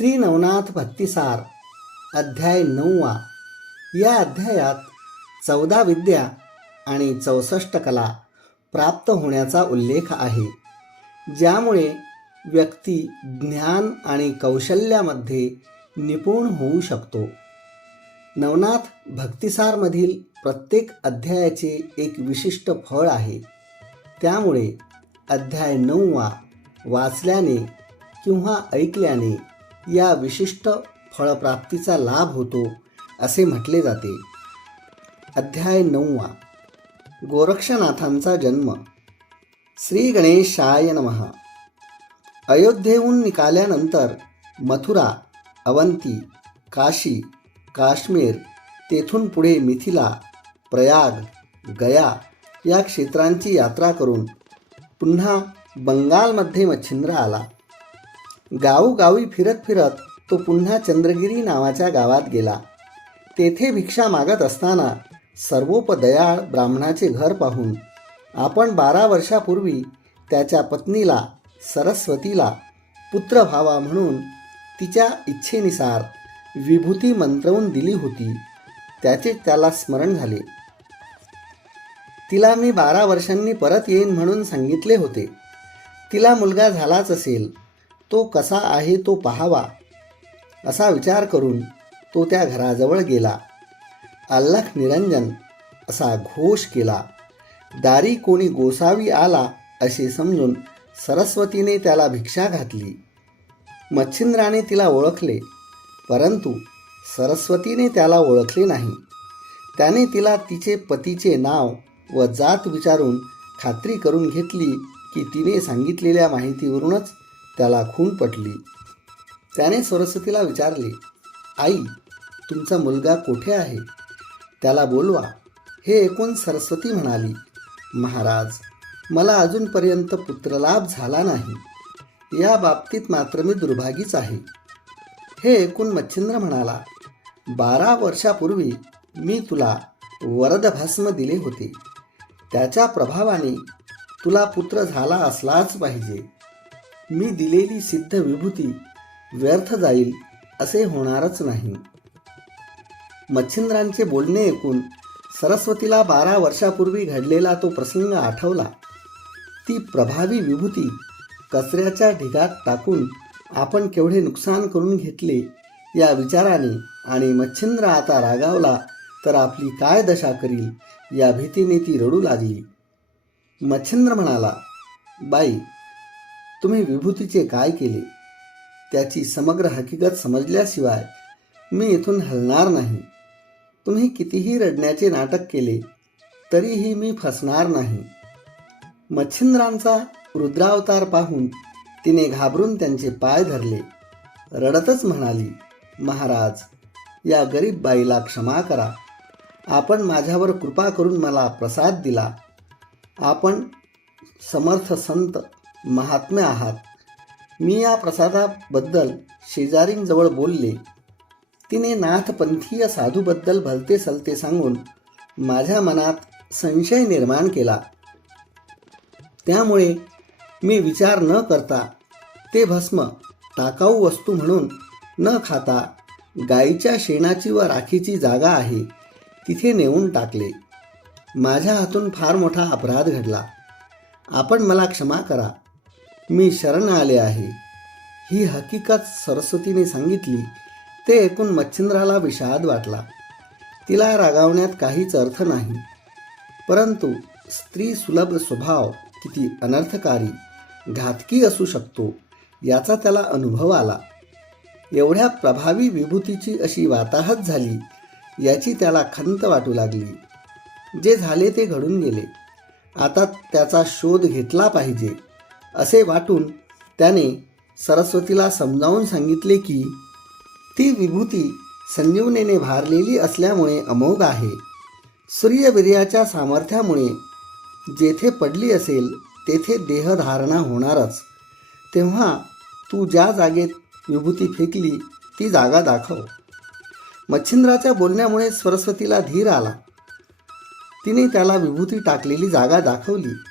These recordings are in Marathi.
श्री नवनाथ भक्तिसार अध्याय नववा. या अध्यायात चौदा विद्या आणि चौसष्ट कला प्राप्त होण्याचा उल्लेख आहे ज्यामुळे व्यक्ती ज्ञान आणि कौशल्यामध्ये निपुण होऊ शकतो. नवनाथ भक्तिसारमधील प्रत्येक अध्यायाचे एक विशिष्ट फळ आहे. त्यामुळे अध्याय नववा वाचल्याने किंवा ऐकल्याने या विशिष्ट फळप्राप्तीचा लाभ होतो असे म्हटले जाते. अध्याय नववा. गोरक्षनाथांचा जन्म. श्री गणेशाय नमः. अयोध्येहून निकाल्यानंतर मथुरा अवंती काशी काश्मीर तेथून पुढे मिथिला प्रयाग गया या क्षेत्रांची यात्रा करून पुन्हा बंगालमध्ये मच्छिंद्र आला. गावोगावी फिरत फिरत तो पुन्हा चंद्रगिरी नावाच्या गावात गेला. तेथे भिक्षा मागत असताना सर्वोपदयाळ ब्राह्मणाचे घर पाहून आपण बारा वर्षापूर्वी त्याच्या पत्नीला सरस्वतीला पुत्र व्हावा म्हणून तिच्या इच्छेनुसार विभूती मंत्रवून दिली होती. त्याचे त्याला स्मरण झाले. तिला मी बारा वर्षांनी परत येईन म्हणून सांगितले होते. तिला मुलगा झालाच असेल तो कसा आहे तो पाहावा असा विचार करून तो त्या घराजवळ गेला. अल्लाख निरंजन असा घोष केला दारी कोणी गोसावी आला असे समजून सरस्वतीने त्याला भिक्षा घातली. मच्छिंद्राने तिला ओळखले परंतु सरस्वतीने त्याला ओळखले नाही. त्याने तिला तिचे पतीचे नाव व जात विचारून खात्री करून घेतली की तिने सांगितलेल्या माहितीवरूनच त्याला खून पटली. त्याने सरस्वतीला विचारले आई तुमचा मुलगा कोठे आहे? त्याला बोलवा हे ऐकून सरस्वती म्हणाली महाराज मला अजूनपर्यंत पुत्रलाभ झाला नाही. या बाबतीत मात्र मी दुर्भागीच आहे. हे ऐकून मच्छिंद्र म्हणाला बारा वर्षापूर्वी मी तुला वरदभस्म दिले होते. त्याच्या प्रभावाने तुला पुत्र झाला असलाच पाहिजे. मी दिलेली सिद्ध विभूती व्यर्थ जाईल असे होणारच नाही. मच्छिंद्रांचे बोलणे ऐकून सरस्वतीला बारा वर्षापूर्वी घडलेला तो प्रसंग आठवला. ती प्रभावी विभूती कचऱ्याच्या ढिगात टाकून आपण केवढे नुकसान करून घेतले या विचाराने आणि मच्छिंद्र आता रागावला तर आपली काय दशा करील या भीतीने ती रडू लागली. मच्छिंद्र म्हणाला बाई तुम्ही विभूतीचे काय केले. त्याची समग्र हकीकत समजल्याशिवाय मी इथून हलणार नाही. तुम्ही कितीही रडण्याचे नाटक केले तरीही मी फसणार नाही. मच्छिंद्रांचा रुद्रावतार पाहून तिने घाबरून त्यांचे पाय धरले. रडतच म्हणाली महाराज या गरीब बाईला क्षमा करा. आपण माझ्यावर कृपा करून मला प्रसाद दिला. आपण समर्थ संत महात्मे आहात. मी या प्रसादाबद्दल शेजारींजवळ बोलले. तिने नाथपंथीय साधूबद्दल भलते सलते सांगून माझ्या मनात संशय निर्माण केला. त्यामुळे मी विचार न करता ते भस्म टाकाऊ वस्तू म्हणून न खाता गाईच्या शेणाची व राखीची जागा आहे तिथे नेऊन टाकले. माझ्या हातून फार मोठा अपराध घडला. आपण मला क्षमा करा. मी शरण आले आहे. ही हकीकत सरस्वतीने सांगितली. ते ऐकून मच्छिंद्राला विषाद वाटला. तिला रागावण्यात काहीच अर्थ नाही. परंतु स्त्री सुलभ स्वभाव किती अनर्थकारी घातकी असू शकतो याचा त्याला अनुभव आला. एवढ्या प्रभावी विभूतीची अशी वाताहत झाली याची त्याला खंत वाटू लागली. जे झाले ते घडून गेले. आता त्याचा शोध घेतला पाहिजे. असे वाटून त्याने सरस्वतीला समजावून सांगितले की ती विभूती संजीवनेने भारलेली असल्यामुळे अमोघ आहे. सूर्यवीर्याच्या सामर्थ्यामुळे जेथे पडली असेल तेथे देहधारणा होणारच. तेव्हा तू ज्या जागेत विभूती फेकली ती जागा दाखव. मच्छिंद्राच्या बोलण्यामुळे सरस्वतीला धीर आला. तिने त्याला विभूती टाकलेली जागा दाखवली.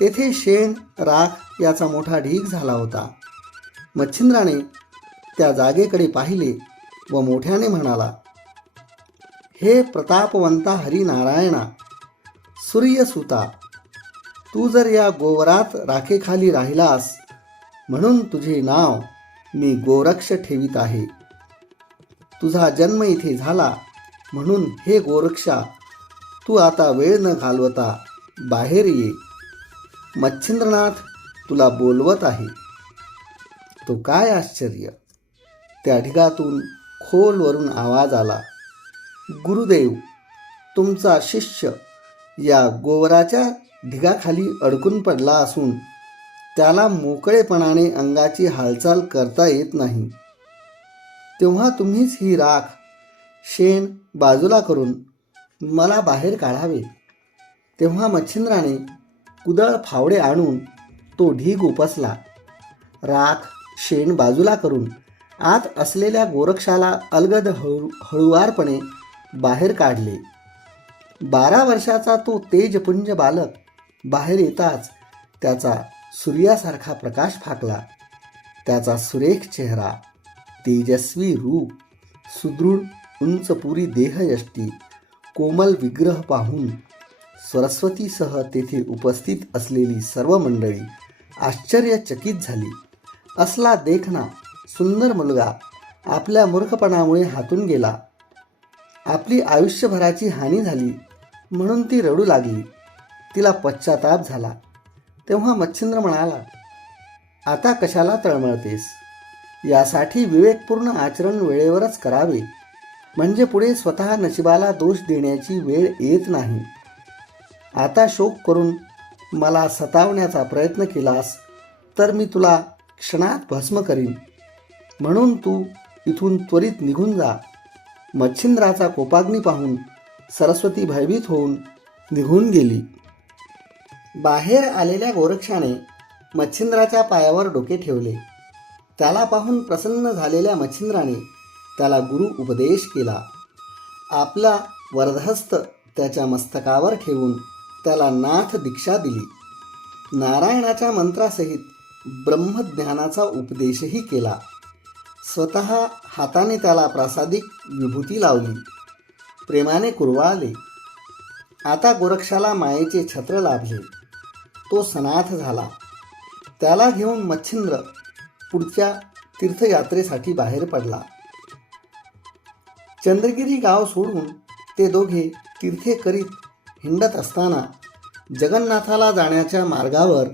तेथे शेण राख याचा मोठा ढीग झाला होता. मच्छिंद्राने त्या जागेकडे पाहिले व मोठ्याने म्हणाला हे प्रतापवंता हरिनारायणा सूर्यसुता तू जर या गोवरात राखेखाली राहिलास म्हणून तुझे नाव मी गोरक्ष ठेवित आहे. तुझा जन्म इथे झाला म्हणून हे गोरक्षा तू आता वेळ न घालवता बाहेर ये. मच्छिंद्रनाथ तुला बोलवत आहे. तो काय आश्चर्य? त्या ढिगातून खोलवरून आवाज आला गुरुदेव तुमचा शिष्य या गोवराच्या ढिगाखाली अडकून पडला असून त्याला मोकळेपणाने अंगाची हालचाल करता येत नाही. तेव्हा तुम्हीच ही राख शेण बाजूला करून मला बाहेर काढावे. तेव्हा मच्छिंद्राने कुदळ फावडे आणून तो ढीग उपसला. राख शेण बाजूला करून आत असलेल्या गोरक्षाला अलगद हळू हळुवारपणे बाहेर काढले. बारा वर्षाचा तो तेजपुंज बालक बाहेर येताच त्याचा सूर्यासारखा प्रकाश फाकला. त्याचा सुरेख चेहरा तेजस्वी रूप सुदृढ उंचपुरी देहयष्टी कोमल विग्रह पाहून सरस्वतीसह तेथे उपस्थित असलेली सर्व मंडळी आश्चर्यचकित झाली. असला देखना सुंदर मुलगा आपल्या मूर्खपणामुळे हातून गेला. आपली आयुष्यभराची हानी झाली म्हणून ती रडू लागली. तिला पश्चाताप झाला. तेव्हा मच्छिंद्र म्हणाला आता कशाला तळमळतेस? यासाठी विवेकपूर्ण आचरण वेळेवरच करावे. म्हणजे पुढे स्वतः नशिबाला दोष देण्याची वेळ येत नाही. आता शोक करून मला सतावण्याचा प्रयत्न केलास तर मी तुला क्षणात भस्म करीन. म्हणून तू इथून त्वरित निघून जा. मच्छिंद्राचा कोपाग्नी पाहून सरस्वती भयभीत होऊन निघून गेली. बाहेर आलेल्या गोरक्षाने मच्छिंद्राच्या पायावर डोके ठेवले. त्याला पाहून प्रसन्न झालेल्या मच्छिंद्राने त्याला गुरु उपदेश केला. आपला वरदहस्त त्याच्या मस्तकावर ठेवून त्याला नाथ दीक्षा दिली. नारायणाच्या मंत्रासहित ब्रह्मज्ञानाचा उपदेशही केला. स्वतः हाताने त्याला प्रासादिक विभूती लावली. प्रेमाने कुरवाळले. आता गोरक्षाला मायेचे छत्र लाभले. तो सनाथ झाला. त्याला घेऊन मच्छिंद्र पुढच्या तीर्थयात्रेसाठी बाहेर पडला. चंद्रगिरी गाव सोडून ते दोघे तीर्थे करीत हिंडत असताना जगन्नाथाला जाण्याच्या मार्गावर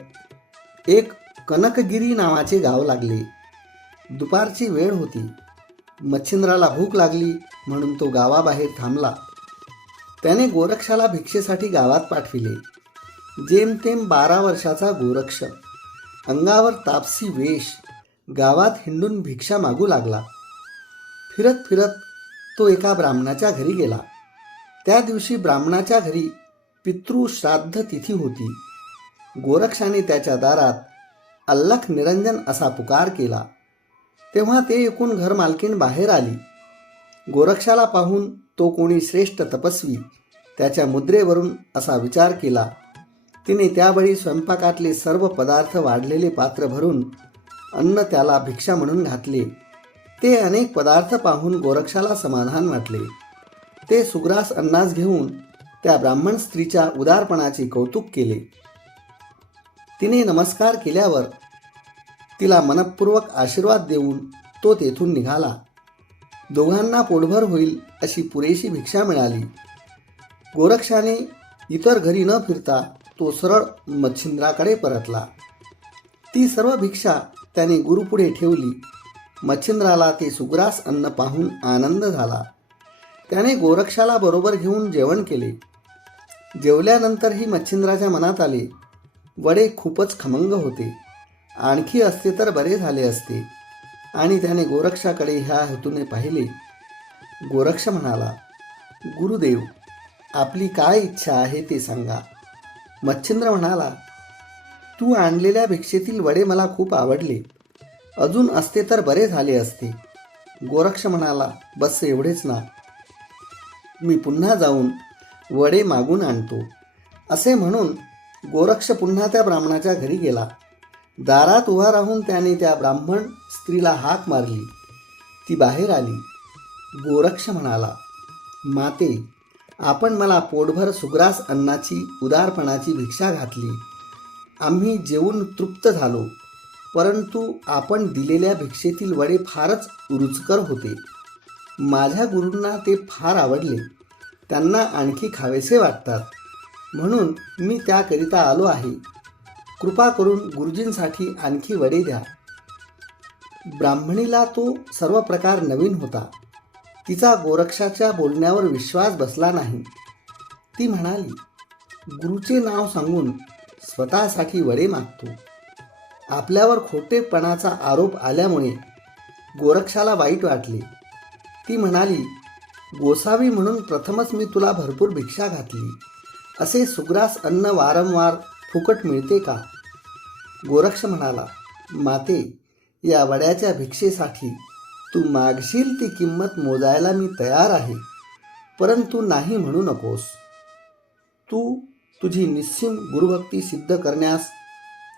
एक कनकगिरी नावाचे गाव लागले. दुपारची वेळ होती. मच्छिंद्राला भूक लागली म्हणून तो गावाबाहेर थांबला. त्याने गोरक्षाला भिक्षेसाठी गावात पाठविले. जेमतेम बारा वर्षाचा गोरक्ष अंगावर तापसी वेश गावात हिंडून भिक्षा मागू लागला. फिरत फिरत तो एका ब्राह्मणाच्या घरी गेला. त्या दिवशी ब्राह्मणाच्या घरी पितृश्राद्ध तिथी होती. गोरक्षाने त्याच्या दारात अल्लख निरंजन असा पुकार केला. तेव्हा ते एकूण घरमालकीण बाहेर आली. गोरक्षाला पाहून तो कोणी श्रेष्ठ तपस्वी त्याच्या मुद्रेवरून असा विचार केला. तिने त्यावेळी स्वयंपाकातले सर्व पदार्थ वाढलेले पात्र भरून अन्न त्याला भिक्षा म्हणून घातले. ते अनेक पदार्थ पाहून गोरक्षाला समाधान वाटले. ते सुग्रास अन्नास घेऊन त्या ब्राह्मण स्त्रीच्या उदारपणाचे कौतुक केले. तिने नमस्कार केल्यावर तिला मनपूर्वक आशीर्वाद देऊन तो तेथून निघाला. दोघांना पोटभर होईल अशी पुरेशी भिक्षा मिळाली. गोरक्षाने इतर घरी न फिरता तो सरळ मच्छिंद्राकडे परतला. ती सर्व भिक्षा त्याने गुरुपुढे ठेवली. मच्छिंद्राला ते सुग्रास अन्न पाहून आनंद झाला. त्याने गोरक्षाला बरोबर घेऊन जेवण केले. जेवल्यानंतरही मच्छिंद्राच्या मनात आले. वडे खूपच खमंग होते. आणखी असते तर बरे झाले असते. आणि त्याने गोरक्षाकडे ह्या हेतूने पाहिले. गोरक्ष म्हणाला गुरुदेव आपली काय इच्छा आहे ते सांगा. मच्छिंद्र म्हणाला तू आणलेल्या भिक्षेतील वडे मला खूप आवडले. अजून असते तर बरे झाले असते. गोरक्ष म्हणाला बस एवढेच ना. मी पुन्हा जाऊन वडे मागून आणतो. असे म्हणून गोरक्ष पुन्हा त्या ब्राह्मणाच्या घरी गेला. दारात उभा राहून त्याने त्या ब्राह्मण स्त्रीला हाक मारली. ती बाहेर आली. गोरक्ष म्हणाला माते आपण मला पोटभर सुग्रास अन्नाची उदारपणाची भिक्षा घातली. आम्ही जेवून तृप्त झालो परंतु आपण दिलेल्या भिक्षेतील वडे फारच रुचकर होते. माझ्या गुरूंना ते फार आवडले. त्यांना आणखी खावेसे वाटतात. म्हणून मी त्याकरिता आलो आहे. कृपा करून गुरुजींसाठी आणखी वडे द्या. ब्राह्मणीला तो सर्व प्रकार नवीन होता. तिचा गोरक्षाच्या बोलण्यावर विश्वास बसला नाही. ती म्हणाली गुरुचे नाव सांगून स्वतःसाठी वडे मागतो. आपल्यावर खोटेपणाचा आरोप आल्यामुळे गोरक्षाला वाईट वाटले. ती म्हणाली गोसावी म्हणून प्रथमच मी तुला भरपूर भिक्षा घातली. असे सुग्रास अन्न वारंवार फुकट मिळते का? गोरक्ष म्हणाला माते या वड्याच्या भिक्षेसाठी तू मागशील ती किंमत मोजायला मी तयार आहे परंतु नाही म्हणू नकोस. तू तुझी निस्सीम गुरुभक्ती सिद्ध करण्यास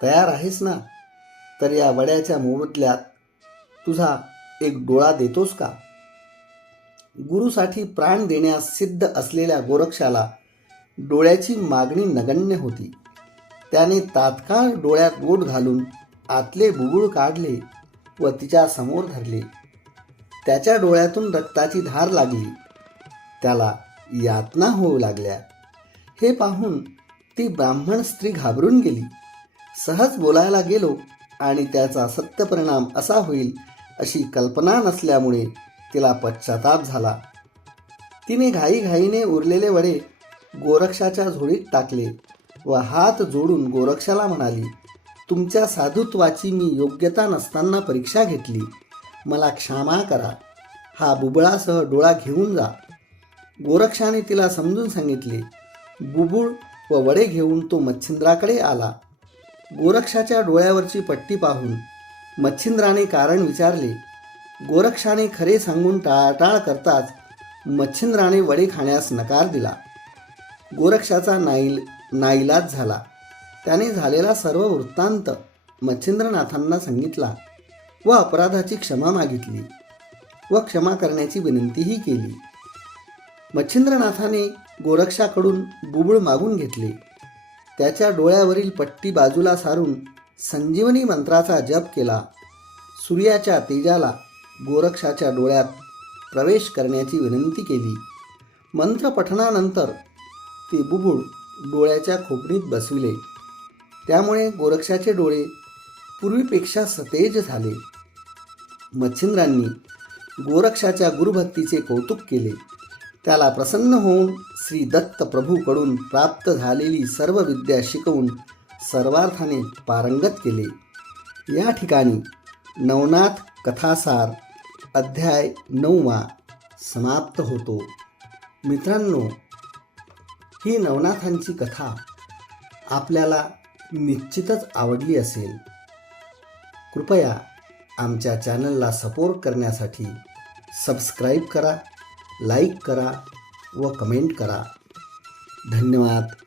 तयार आहेस ना? तर या वड्याच्या मोबदल्यात तुझा एक डोळा देतोस का? गुरुसाठी प्राण देण्यास सिद्ध असलेल्या गोरक्षाला डोळ्याची मागणी नगण्य होती. त्याने तात्काळ डोळ्यात गोट घालून आतले बुबुळ काढले व तिच्या समोर धरले. त्याच्या डोळ्यातून रक्ताची धार लागली. त्याला यातना होऊ लागल्या. हे पाहून ती ब्राह्मण स्त्री घाबरून गेली. सहज बोलायला गेलो आणि त्याचा सत्य परिणाम असा होईल अशी कल्पना नसल्यामुळे तिला पश्चाताप झाला. तिने घाईघाईने उरलेले वडे गोरक्षाच्या झोळीत टाकले व हात जोडून गोरक्षाला म्हणाली तुमच्या साधुत्वाची मी योग्यता नसताना परीक्षा घेतली. मला क्षमा करा. हा बुबळासह डोळा घेऊन जा. गोरक्षाने तिला समजून सांगितले बुबुळ व वडे घेऊन तो मच्छिंद्राकडे आला. गोरक्षाच्या डोळ्यावरची पट्टी पाहून मच्छिंद्राने कारण विचारले गोरक्षाने खरे सांगून टाळाटाळ करताच मच्छिंद्राने वडे खाण्यास नकार दिला. गोरक्षाचा नाईल नाईलाज झाला. त्याने झालेला सर्व वृत्तांत मच्छिंद्रनाथांना सांगितला व अपराधाची क्षमा मागितली व क्षमा करण्याची विनंतीही केली. मच्छिंद्रनाथाने गोरक्षाकडून बुबुळ मागून घेतले. त्याच्या डोळ्यावरील पट्टी बाजूला सारून संजीवनी मंत्राचा जप केला. सूर्याच्या तेजाला गोरक्षाच्या डोळ्यात प्रवेश करण्याची विनंती केली. मंत्र पठणानंतर ते बुबुळ डोळ्याच्या खोपणीत बसविले. त्यामुळे गोरक्षाचे डोळे पूर्वीपेक्षा सतेज झाले. मच्छिंद्रांनी गोरक्षाच्या गुरुभक्तीचे कौतुक केले. त्याला प्रसन्न होऊन श्री दत्त प्रभूकडून प्राप्त झालेली सर्व विद्या शिकवून सर्वार्थाने पारंगत केले. या ठिकाणी नवनाथ कथासार अध्याय नववा समाप्त होतो. मित्रांनो ही नवनाथांची कथा आपल्याला निश्चितच आवडली असेल. कृपया आमच्या चॅनलला सपोर्ट करण्यासाठी सबस्क्राईब करा लाईक करा व कमेंट करा. धन्यवाद.